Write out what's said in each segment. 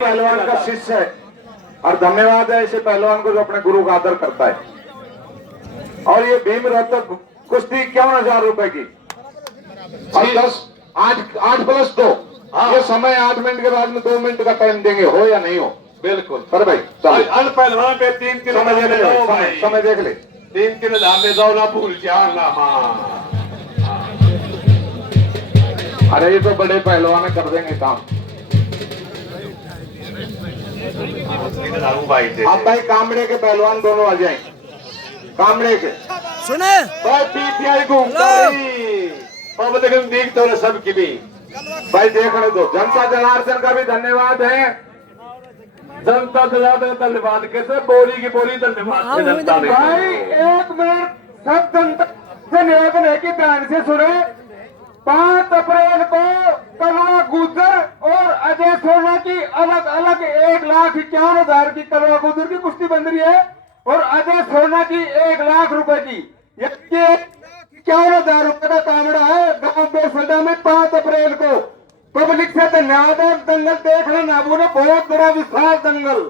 पहलवान का शिष्य है और धन्यवाद है ऐसे पहलवान को जो अपने गुरु का आदर करता है। और ये भीम रोहतक कुश्ती 51,000 रुपए की और 8+2 ये समय 8 मिनट के बाद में 2 मिनट का टाइम देंगे, हो या नहीं हो। बिल्कुल पर भाई चलो पहलवान पे 3 किलो समय देख ले, समय देख ले। 3 किलो लांबे जाओ ना भूल जाना। अरे ये तो बड़े पहलवान कर देंगे काम। अब भाई कामड़े के पहलवान दोनों आ जाए। कामड़े के सुने भाई पीटीआई घूमता पब्लिक देख तो सबकी भी भाई देखने दो। जनता जनार्दन का भी धन्यवाद है। जनता जनार्दन धन्यवाद कैसे बोली की बोली धन्यवाद जनता ने। भाई 1 मिनट सब जनता से निवेदन है कि ध्यान से सुने। 5 अप्रैल को कलवा गुजर और अजय सोना की अलग अलग 1,51,000 की कलवा गुजर की कुश्ती बन रही है और अजय सोना की 1 लाख रुपए की 51,000 रुपए का कामड़ा है गांव बेसडा में 5 अप्रैल को। पब्लिक से धन्यवाद है। दंगल देखना ना भूले, बहुत बड़ा विशाल दंगल।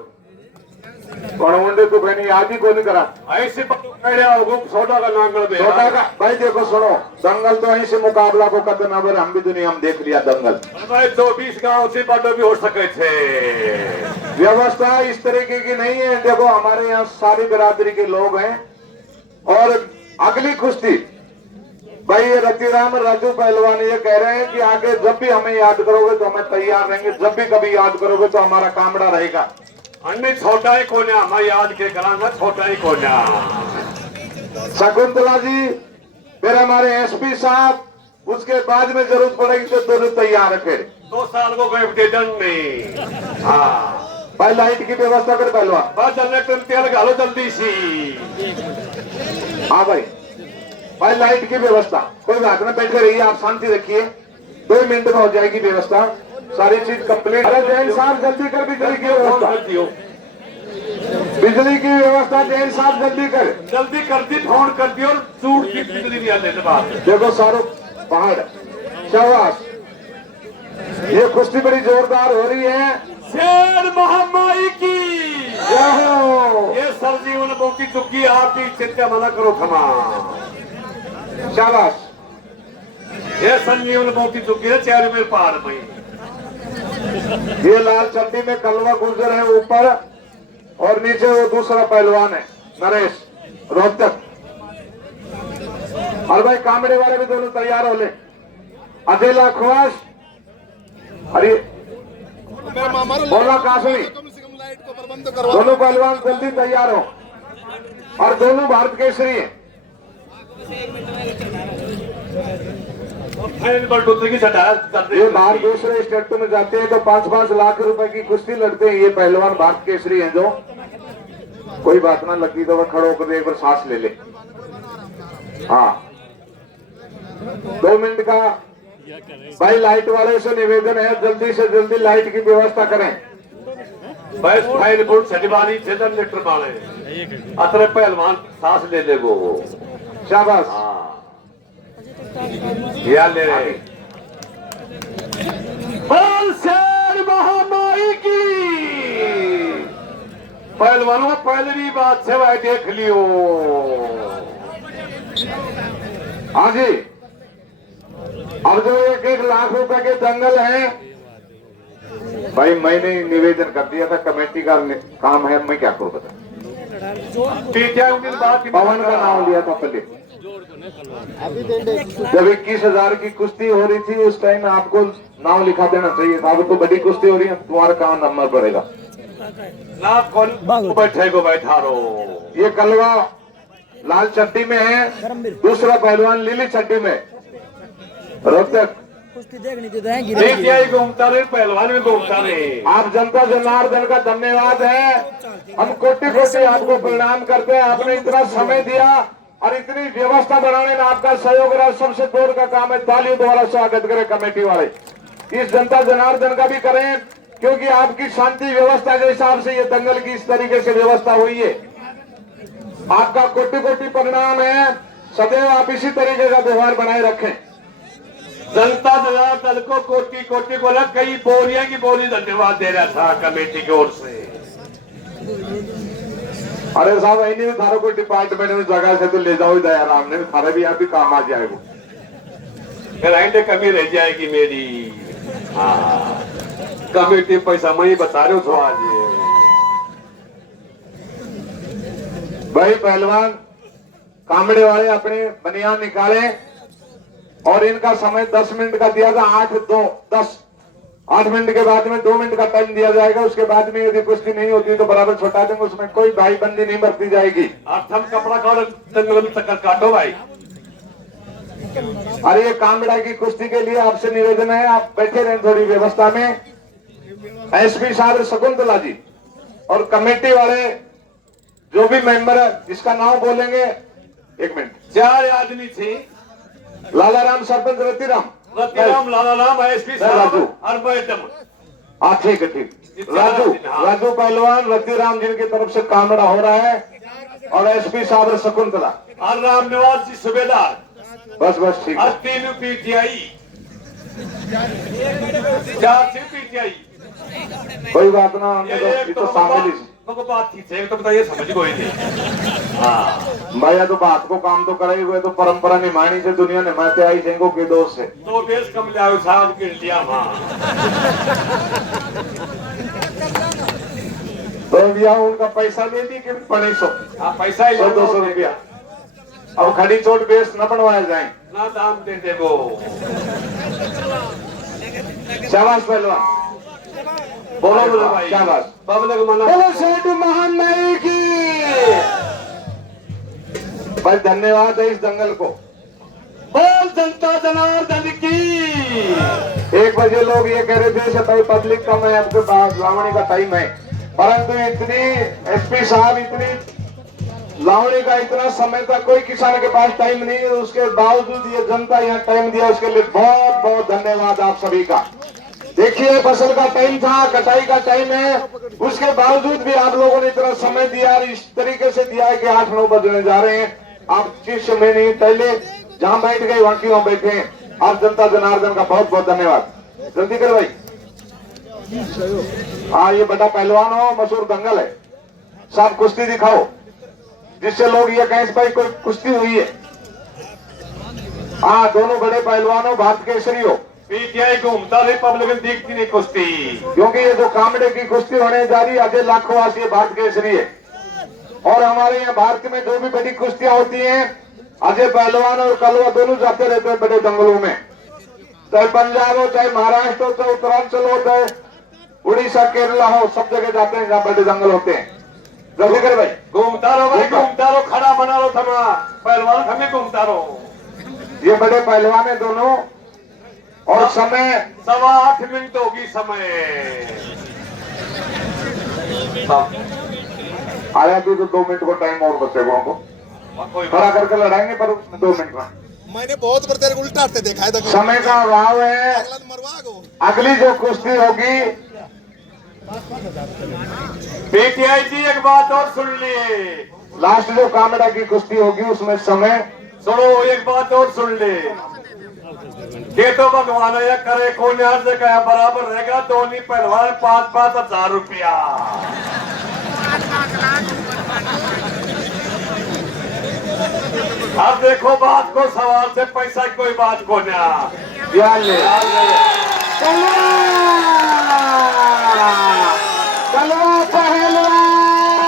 कौन तो बहनी आज ही को नहीं करा ऐसे छोटा का नांगल छोटा का। भाई देखो सुनो, दंगल तो यहीं से मुकाबला को करते ना, हम भी दुनिया में देख लिया दंगल। भाई 24 गांव से बाटो भी हो सके थे। व्यवस्था इस तरीके की नहीं है। देखो हमारे यहाँ सारी बिरादरी के लोग हैं। और अगली कुश्ती भाई ये रतिराम राजू पहलवान ये कह रहे हैं कि आगे जब भी हमें याद करोगे तो हमें तैयार रहेंगे, जब भी कभी याद करोगे तो हमारा कामड़ा रहेगा। अन्य छोटा ही कोन्या मैं याद के कराना छोटा ही कोन्या। शकुंतला जी फिर हमारे एसपी साहब, उसके बाद में जरूरत पड़ेगी तो दोनों तैयार है। फिर 2 साल को गए दंड में। हाँ भाई लाइट की व्यवस्था कर पहलवान। बस जनरेटर तेल डालो जल्दी सी। हाँ भाई लाइट की व्यवस्था कोई बात ना, बैठे रहिए आप, शांति रखिए। 2 मिनट में हो जाएगी व्यवस्था, सारी चीज कंप्लीट है। जैन साहब जल्दी कर बिजली की व्यवस्था। बिजली की व्यवस्था जैन साहब जल्दी कर दी फोन कर दी और सूट की बिजली भी आने बात। देखो शाहरुख पहाड़ शाबाश। ये कुश्ती बड़ी जोरदार हो रही है। शेर महामाई की जय हो। ये सरजीवन बोती चुकी आपकी चिंता मना करो थमा। शाबाश। ये संजीवन बोती चुकी है 4 में पहाड़ में। ये लाल चड्डी में कलवा गुजर है ऊपर और नीचे वो दूसरा पहलवान है नरेश रोहतक। और भाई कामड़े वाले भी दोनों तैयार हो ले। अकेला ख्वाश अरे बोला कासनी, दोनों पहलवान जल्दी तैयार हो और दोनों भारत केसरी हैं। ये बाहर दूसरे स्टेटों में जाते हैं तो 5-5 लाख रुपए की कुश्ती लड़ते हैं। ये पहलवान भारत केसरी हैं। जो कोई बात ना लगी तो वह खड़ो होकर एक बार सांस ले ले। हाँ 2 मिनट का भाई लाइट वाले से निवेदन है, जल्दी से जल्दी लाइट की व्यवस्था करें। बस फाइल बोर्ड छठवानी छेदन लीटर मारे अतरे पहलवान सांस ले ले वो। शाबाश। या ले रहे बोल शेर महामाई की। पहलवानों पहली बात से भाई देख लियो। हाँ जी, अब जो 1-1 लाख रुपए के दंगल है भाई, मैंने निवेदन कर दिया था, कमेटी का काम है, मैं क्या करूं बता। पवन का नाम लिया था पहले जब 21,000 की कुश्ती हो रही थी, उस टाइम आपको नाम लिखा देना चाहिए था। अब तो बड़ी कुश्ती हो रही है, तुम्हारा कहाँ नंबर पड़ेगा ना। कौन बैठे को बैठा रहो। ये कलवा लाल चट्टी में है, दूसरा पहलवान लीली चट्टी में रोहतक। कुश्ती देखनी थी घूमता रहे, पहलवान भी घूमता रहे। आप जनता जनार्दन का धन्यवाद है। हम कोटि कोटि आपको प्रणाम करते हैं। आपने इतना समय दिया और इतनी व्यवस्था बनाने में आपका सहयोग रहा, सबसे दूर का काम है। तालियों द्वारा स्वागत करें कमेटी वाले। इस जनता जनार्दन का भी करें क्योंकि आपकी शांति व्यवस्था के हिसाब से ये दंगल की इस तरीके से व्यवस्था हुई है। आपका कोटि कोटि प्रणाम है। सदैव आप इसी तरीके का व्यवहार बनाए रखें। जनता दल को कोटि कोटि को लग कई बोलियां की बोली धन्यवाद दे रहा था कमेटी की ओर से। अरे साहब इन्हीं भी थारों को डिपार्टमेंट में जगह से तो ले जाओ दयाराम ने थारे भी आप भी काम आ जाएगा। फिर आइंदे कमी रह जाएगी मेरी। हाँ कमेटी पैसा मैं ही बता रहा हूँ तो आज भाई पहलवान कामड़े वाले अपने बनियान निकाले और इनका समय 10 मिनट का दिया था। 8 मिनट के बाद में 2 मिनट का टाइम दिया जाएगा। उसके बाद में यदि कुश्ती नहीं होती तो बराबर छुटा देंगे, उसमें कोई भाई बंदी नहीं बरती जाएगी। अर्थम कपड़ा का चक्कर काटो भाई। अरे ये कामड़ा की कुश्ती के लिए आपसे निवेदन है, आप बैठे रहें थोड़ी व्यवस्था में। एसपी साहब शकुंतला जी और कमेटी वाले जो भी मेंबर है जिसका नाम बोलेंगे। 1 मिनट। 4 आदमी थे। लालाराम सरपंच रतिराम लालाराम एसपी राजू और मैडम। ठीक है ठीक। राजू पहलवान रतिराम जिनकी तरफ से कामड़ा हो रहा है और एसपी साहब शकुंतला और राम निवास जी सूबेदार। बस ठीक है। 3 पीटीआई 4 पीटीआई। कोई बात ना, हमने तो शामिल ही बात थी तो बताइए समझ कोई नहीं। हाँ भैया तो बात को काम तो करे हुए तो परंपरा निमानी से दुनिया निमाते आई सिंह के दोस्त से तो बेस कम लिया साहब के लिया। हाँ तो भैया उनका पैसा ले ली कि 500 पैसा ही 200 रुपया। अब खड़ी चोट बेस न बनवाया जाए ना दाम दे दे वो। शाबाश पहलवान बोलो भाई शाबाश। पब्लिक मना बोलो सेठ महान नहीं की भाई। धन्यवाद है इस दंगल को। बोल जनता जनार्दन की। 1 बजे लोग ये कह रहे थे सताई पब्लिक कम है, आपके पास लावणी का टाइम है, परंतु इतनी एसपी साहब इतनी लावणी का इतना समय था कोई किसान के पास टाइम नहीं है। उसके बावजूद ये जनता यहाँ टाइम दिया, उसके लिए बहुत बहुत धन्यवाद आप सभी का। देखिए फसल का टाइम था, कटाई का टाइम है, उसके बावजूद भी आप लोगों ने इतना समय दिया और इस तरीके से दिया है कि 8-9 बजने जा रहे हैं। आप जिस में नहीं पहले जहां बैठ गए वहां बैठे हैं। आप जनता जनार्दन का बहुत बहुत धन्यवाद। जल्दी कर भाई। हाँ ये बड़ा पहलवान हो, मशहूर दंगल है साहब, कुश्ती दिखाओ जिससे लोग ये कहें भाई कोई कुश्ती हुई है। हाँ दोनों बड़े पहलवानों भारत केसरी हो। पीटीआई घूमता रही पब्लिक देखती नहीं कुश्ती, क्योंकि ये जो कामड़े की कुश्ती होने जा रही है अजय लाखोवासी भारत केसरी है। और हमारे यहाँ भारत में जो भी बड़ी कुश्तियां होती हैं अजय पहलवान और कलवा दोनों जाते रहते हैं बड़े दंगलों में। चाहे पंजाब हो, चाहे महाराष्ट्र हो, चाहे उत्तरांचल हो, चाहे उड़ीसा केरला हो, सब जगह जाते हैं जहाँ बड़े दंगल होते हैं। जल्दी कर भाई। घूमता रहो भाई, घूमता रहो, खड़ा बना लो थमा पहलवान हमें घूमता रहो। ये बड़े पहलवान है दोनों और समय 8:15 मिनट होगी समय। आया भी तो 2 मिनट को टाइम और बचेगा हमको, खड़ा करके लड़ाएंगे पर 2 मिनट में। मैंने बहुत बार तेरे को उल्टाते देखा है। समय का अभाव है। अगली जो कुश्ती होगी पीटीआई जी एक बात और सुन ले। लास्ट जो कामड़ा की कुश्ती होगी उसमें समय सुनो, एक बात और सुन ले। ये तो भगवान या करे कौन से कहा बराबर रहेगा। दोनों पहलवान 5-5 हजार रुपया। अब देखो बात को सवाल से पैसा की कोई बात को ना ध्यान ले। कलवा